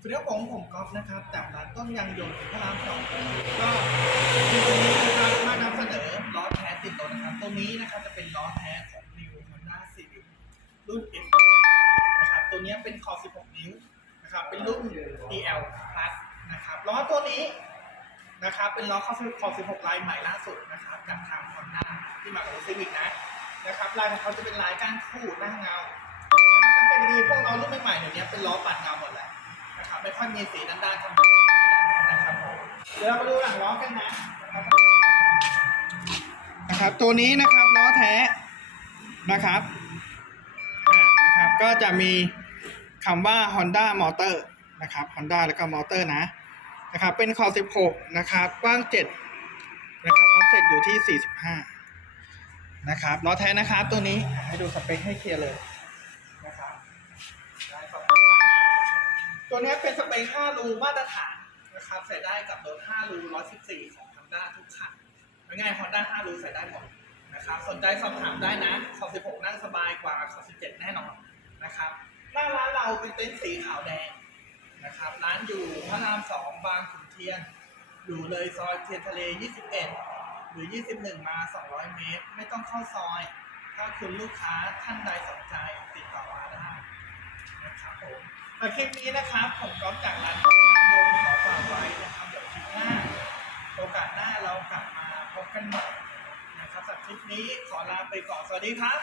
สวัสดีครับผมผมก๊อฟนะครับจากร้านต้นยางยนต์พระรามสองก็มีวันนี้นะครับมานำเสนอล้อแท้ติดรถนะครับตัวนี้นะครับจะเป็นล้อแท้ของ New Honda Civic รุ่น F นะครับตัวนี้เป็นคอ 16 นิ้วนะครับเป็นรุ่น EL Plus นะครับล้อตัวนี้นะครับเป็นล้อคอคอ16 ลายใหม่ล่าสุดนะครับจากทาง Honda ที่มากับรถ Civic นะนะครับลายของเขาจะเป็นลายก้านคู่หน้าเงาสังเกตดีๆพวกล้อรุ่นใหม่ๆเดี๋ยวนี้เป็นล้อปัดเงาหมด นะครับไม่ค่อยมีสีด้านๆทำแบบนี้นะครับผมเดี๋ยวเรามาดูหลังล้อกันนะนะครับตัวนี้นะครับล้อแท้นะครับอ่านะครับก็จะมีคำว่า Honda Motor นะครับ Honda แล้วก็ Motor นะนะครับเป็นคอ16 นะครับ กว้าง 7 นะครับออฟเซ็ตอยู่ที่ 45 นะครับล้อแท้นะครับตัวนี้ให้ดูสเปคให้เคลียร์เลย ตัวนี้เป็นสเปรย์5รูมาตรฐานนะครับใส่ได้กับรถ5รู114 ของ Honda ทุกคันง่ายๆ Honda 5รูใส่ได้หมดนะครับสนใจสอบถามได้นะขอบ16 นั่งสบายกว่าขอบ17 แน่นอนนะครับหน้าร้านเราเป็นเต็นท์สีขาวแดงนะครับร้านอยู่พระราม2บางขุนเทียน อยู่เลยซอยเทียนทะเล 21 หรือ 21 มา 200 เมตร ไม่ต้องเข้าซอย ถ้าคุณลูกค้าท่านใดสนใจติดต่อมาได้นะครับผม มาคลิปนี้นะครับ ผมก๊อฟจากร้านที่มาโดนขอฝากไว้นะครับ เดี๋ยวคลิปหน้า โอกาสหน้าเรากลับมาพบกันใหม่นะครับสำหรับคลิปนี้ขอลาไปก่อน สวัสดีครับ